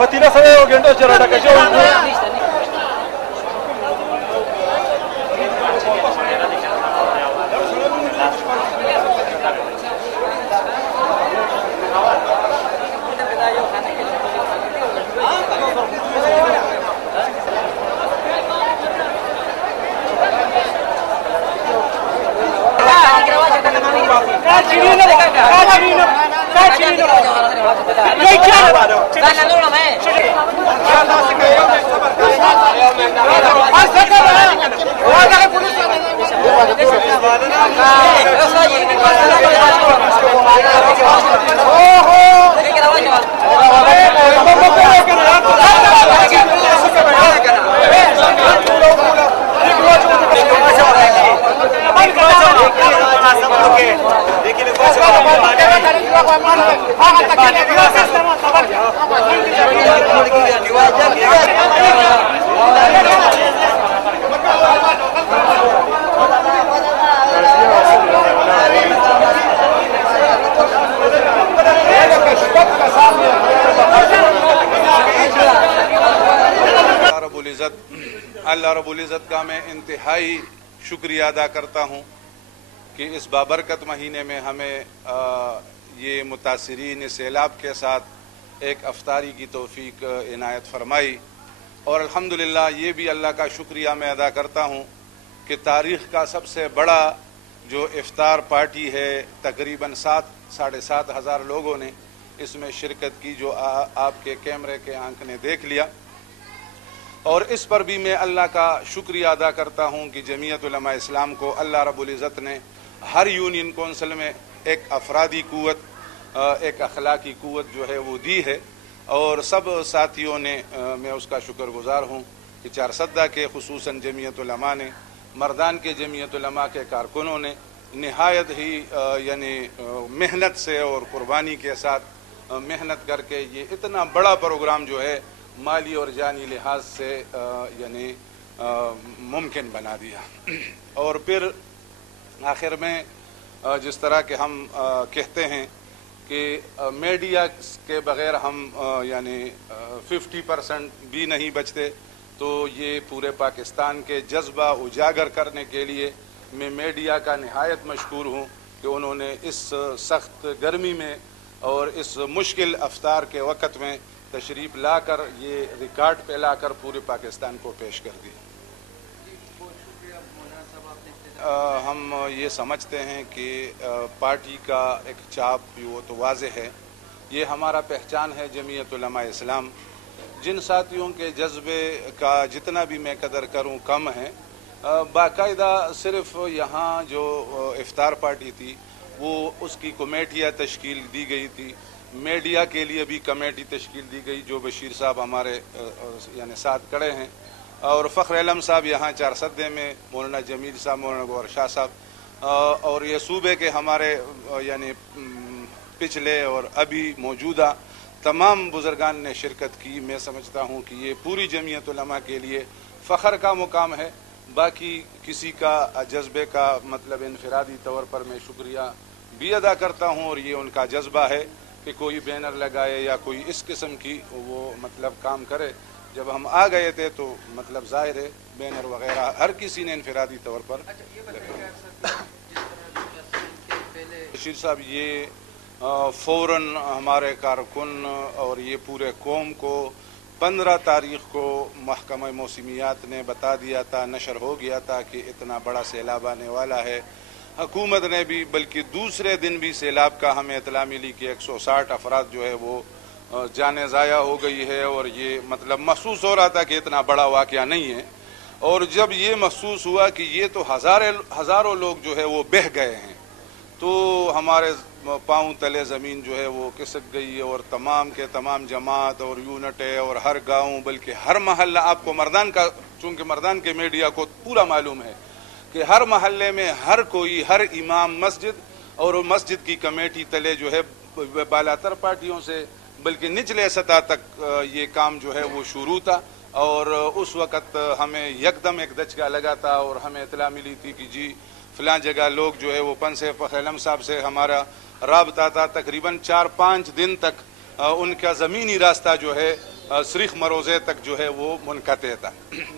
Patina saya gendo cara dah kasih. اللہ رب العزت کا میں انتہائی شکریہ ادا کرتا ہوں کہ اس بابرکت مہینے میں ہمیں یہ متاثرین سیلاب کے ساتھ ایک افطاری کی توفیق عنایت فرمائی، اور الحمدللہ یہ بھی اللہ کا شکریہ میں ادا کرتا ہوں کہ تاریخ کا سب سے بڑا جو افطار پارٹی ہے، تقریباً 7,500 لوگوں نے اس میں شرکت کی، جو آپ کے کیمرے کے آنکھ نے دیکھ لیا، اور اس پر بھی میں اللہ کا شکریہ ادا کرتا ہوں کہ جمعیت علماء اسلام کو اللہ رب العزت نے ہر یونین کونسل میں ایک افرادی قوت، ایک اخلاقی قوت جو ہے وہ دی ہے، اور سب ساتھیوں نے میں اس کا شکر گزار ہوں کہ چارسدہ کے خصوصاً جمعیت علماء نے، مردان کے جمعیت علماء کے کارکنوں نے نہایت ہی یعنی محنت سے اور قربانی کے ساتھ محنت کر کے یہ اتنا بڑا پروگرام جو ہے مالی اور جانی لحاظ سے یعنی ممکن بنا دیا۔ اور پھر آخر میں جس طرح کہ ہم کہتے ہیں کہ میڈیا کے بغیر ہم یعنی 50% بھی نہیں بچتے، تو یہ پورے پاکستان کے جذبہ اجاگر کرنے کے لیے میں میڈیا کا نہایت مشکور ہوں کہ انہوں نے اس سخت گرمی میں اور اس مشکل افطار کے وقت میں تشریف لا کر یہ ریکارڈ پہ لا کر پورے پاکستان کو پیش کر دی۔ ہم یہ سمجھتے ہیں کہ پارٹی کا ایک چاپ وہ تو واضح ہے، یہ ہمارا پہچان ہے جمعیت علماء اسلام۔ جن ساتھیوں کے جذبے کا جتنا بھی میں قدر کروں کم ہے، باقاعدہ صرف یہاں جو افطار پارٹی تھی وہ اس کی کمیٹیاں تشکیل دی گئی تھی، میڈیا کے لیے بھی کمیٹی تشکیل دی گئی جو بشیر صاحب ہمارے یعنی ساتھ کھڑے ہیں، اور فخر علم صاحب یہاں چارسدے میں، مولانا جمیل صاحب، مولانا گوہر شاہ صاحب، اور یہ صوبے کے ہمارے یعنی پچھلے اور ابھی موجودہ تمام بزرگان نے شرکت کی۔ میں سمجھتا ہوں کہ یہ پوری جمعیت علماء کے لیے فخر کا مقام ہے۔ باقی کسی کا جذبے کا مطلب انفرادی طور پر میں شکریہ بھی ادا کرتا ہوں، اور یہ ان کا جذبہ ہے کہ کوئی بینر لگائے یا کوئی اس قسم کی وہ مطلب کام کرے۔ جب ہم آ گئے تھے تو مطلب ظاہر ہے بینر وغیرہ ہر کسی نے انفرادی طور پر بشیر صاحب یہ فوراً ہمارے کارکن اور یہ پورے قوم کو 15 تاریخ کو محکمہ موسمیات نے بتا دیا تھا، نشر ہو گیا تھا کہ اتنا بڑا سیلاب آنے والا ہے۔ حکومت نے بھی بلکہ دوسرے دن بھی سیلاب کا ہمیں اطلاع ملی کہ 160 افراد جو ہے وہ جانیں ضائع ہو گئی ہے، اور یہ مطلب محسوس ہو رہا تھا کہ اتنا بڑا واقعہ نہیں ہے، اور جب یہ محسوس ہوا کہ یہ تو ہزاروں لوگ جو ہے وہ بہہ گئے ہیں تو ہمارے پاؤں تلے زمین جو ہے وہ کھسک گئی، اور تمام کے تمام جماعت اور یونٹیں اور ہر گاؤں بلکہ ہر محلہ، آپ کو مردان کا چونکہ مردان کے میڈیا کو پورا معلوم ہے کہ ہر محلے میں ہر کوئی، ہر امام مسجد اور مسجد کی کمیٹی تلے جو ہے بالاتر پارٹیوں سے بلکہ نچلے سطح تک یہ کام جو ہے وہ شروع تھا، اور اس وقت ہمیں یکدم ایک دھچکا لگا تھا اور ہمیں اطلاع ملی تھی کہ جی فلاں جگہ لوگ جو ہے وہ پنسے فخر علم صاحب سے ہمارا رابطہ تھا، تقریباً 4-5 دن تک ان کا زمینی راستہ جو ہے سریخ مروزے تک جو ہے وہ منقطع تھا۔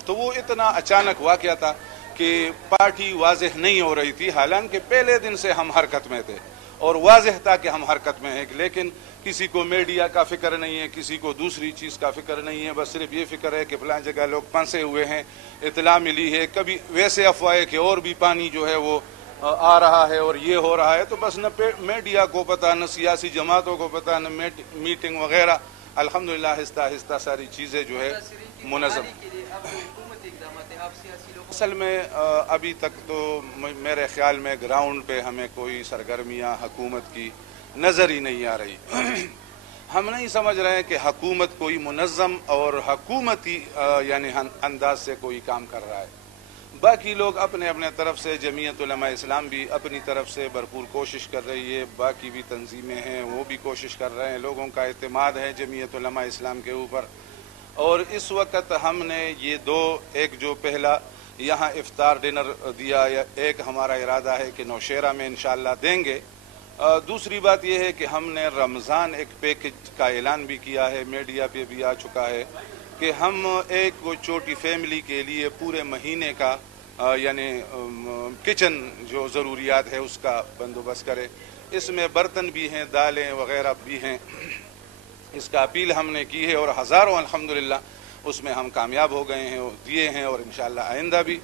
تو وہ اتنا اچانک واقعہ تھا کہ پارٹی واضح نہیں ہو رہی تھی، حالانکہ پہلے دن سے ہم حرکت میں تھے اور واضح تھا کہ ہم حرکت میں ہیں، لیکن کسی کو میڈیا کا فکر نہیں ہے، کسی کو دوسری چیز کا فکر نہیں ہے، بس صرف یہ فکر ہے کہ فلاں جگہ لوگ پھنسے ہوئے ہیں، اطلاع ملی ہے، کبھی ویسے افواہیں کہ اور بھی پانی جو ہے وہ آ رہا ہے اور یہ ہو رہا ہے، تو بس نہ میڈیا کو پتہ، نہ سیاسی جماعتوں کو پتہ، نہ میٹنگ وغیرہ۔ الحمدللہ آہستہ آہستہ ساری چیزیں جو ہے منظم۔ اصل میں ابھی تک تو میرے خیال میں گراؤنڈ پہ ہمیں کوئی سرگرمیاں حکومت کی نظر ہی نہیں آ رہی۔ ہم نہیں سمجھ رہے ہیں کہ حکومت کوئی منظم اور حکومتی یعنی انداز سے کوئی کام کر رہا ہے۔ باقی لوگ اپنے اپنے طرف سے، جمعیت علماء اسلام بھی اپنی طرف سے بھرپور کوشش کر رہی ہے، باقی بھی تنظیمیں ہیں وہ بھی کوشش کر رہے ہیں، لوگوں کا اعتماد ہے جمعیت علماء اسلام کے اوپر۔ اور اس وقت ہم نے یہ ایک جو پہلا یہاں افطار ڈنر دیا، ایک ہمارا ارادہ ہے کہ نوشہرہ میں انشاءاللہ دیں گے۔ دوسری بات یہ ہے کہ ہم نے رمضان ایک پیکج کا اعلان بھی کیا ہے، میڈیا پہ بھی آ چکا ہے کہ ہم ایک چھوٹی فیملی کے لیے پورے مہینے کا یعنی کچن جو ضروریات ہے اس کا بندوبست کرے۔ اس میں برتن بھی ہیں، دالیں وغیرہ بھی ہیں، اس کا اپیل ہم نے کی ہے، اور ہزاروں الحمدللہ اس میں ہم کامیاب ہو گئے ہیں، دیے ہیں، اور انشاءاللہ آئندہ بھی۔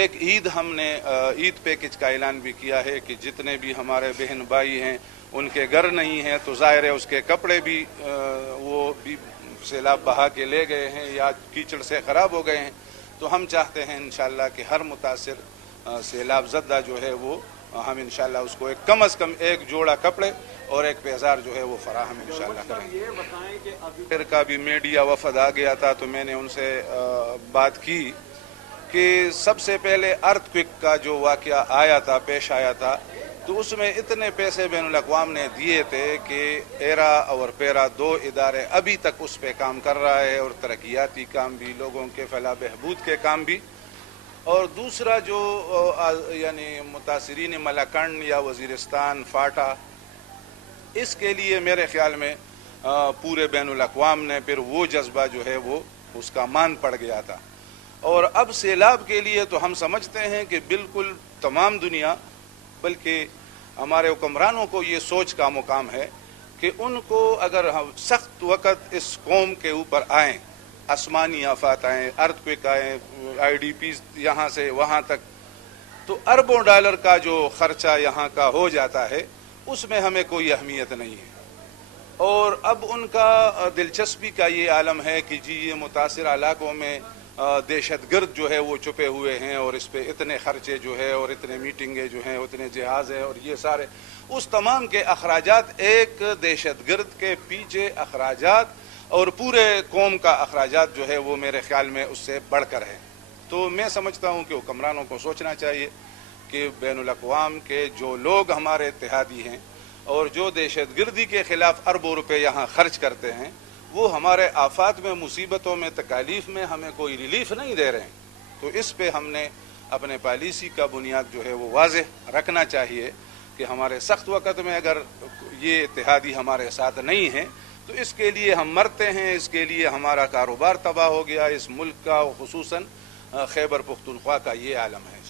ایک عید ہم نے عید پیکج کا اعلان بھی کیا ہے کہ جتنے بھی ہمارے بہن بھائی ہیں ان کے گھر نہیں ہیں تو ظاہر ہے اس کے کپڑے بھی وہ بھی سیلاب بہا کے لے گئے ہیں یا کیچڑ سے خراب ہو گئے ہیں، تو ہم چاہتے ہیں انشاءاللہ کہ ہر متاثر سیلاب زدہ جو ہے وہ ہم انشاءاللہ اس کو کم از کم ایک جوڑا کپڑے اور ایک پیزار جو ہے وہ فراہم انشاءاللہ کریں گے۔ یہ بتائیں کہ ابھی پھر کا بھی میڈیا وفد آ گیا تھا تو میں نے ان سے بات کی کہ سب سے پہلے ارتھ کوئک کا جو واقعہ آیا تھا، پیش آیا تھا، تو اس میں اتنے پیسے بین الاقوام نے دیے تھے کہ ایرا اور پیرا 2 ادارے ابھی تک اس پہ کام کر رہا ہے، اور ترقیاتی کام بھی، لوگوں کے فلاح بہبود کے کام بھی۔ اور دوسرا جو یعنی متاثرین ملاکنڈ یا وزیرستان، فاٹا، اس کے لیے میرے خیال میں پورے بین الاقوام نے پھر وہ جذبہ جو ہے وہ اس کا مان پڑ گیا تھا. اور اب سیلاب کے لیے تو ہم سمجھتے ہیں کہ بالکل تمام دنیا، بلکہ ہمارے حکمرانوں کو یہ سوچ کا مقام ہے کہ ان کو اگر سخت وقت اس قوم کے اوپر آئیں، آسمانی آفات آئیں، ارتھ آئیں، IDPs یہاں سے وہاں تک، تو اربوں ڈالر کا جو خرچہ یہاں کا ہو جاتا ہے اس میں ہمیں کوئی اہمیت نہیں ہے. اور اب ان کا دلچسپی کا یہ عالم ہے کہ جی یہ متاثرہ علاقوں میں دہشت گرد جو ہے وہ چھپے ہوئے ہیں اور اس پہ اتنے خرچے جو ہے اور اتنے میٹنگیں جو ہیں اتنے جہاز ہیں اور یہ سارے اس تمام کے اخراجات ایک دہشت گرد کے پیچھے اخراجات اور پورے قوم کا اخراجات جو ہے وہ میرے خیال میں اس سے بڑھ کر ہے. تو میں سمجھتا ہوں کہ حکمرانوں کو سوچنا چاہیے کہ بین الاقوام کے جو لوگ ہمارے اتحادی ہیں اور جو دہشت گردی کے خلاف اربوں روپے یہاں خرچ کرتے ہیں، وہ ہمارے آفات میں، مصیبتوں میں، تکالیف میں ہمیں کوئی ریلیف نہیں دے رہے ہیں. تو اس پہ ہم نے اپنے پالیسی کا بنیاد جو ہے وہ واضح رکھنا چاہیے کہ ہمارے سخت وقت میں اگر یہ اتحادی ہمارے ساتھ نہیں ہیں تو اس کے لیے ہم مرتے ہیں، اس کے لیے ہمارا کاروبار تباہ ہو گیا. اس ملک کا خصوصاً خیبر پختونخوا کا یہ عالم ہے.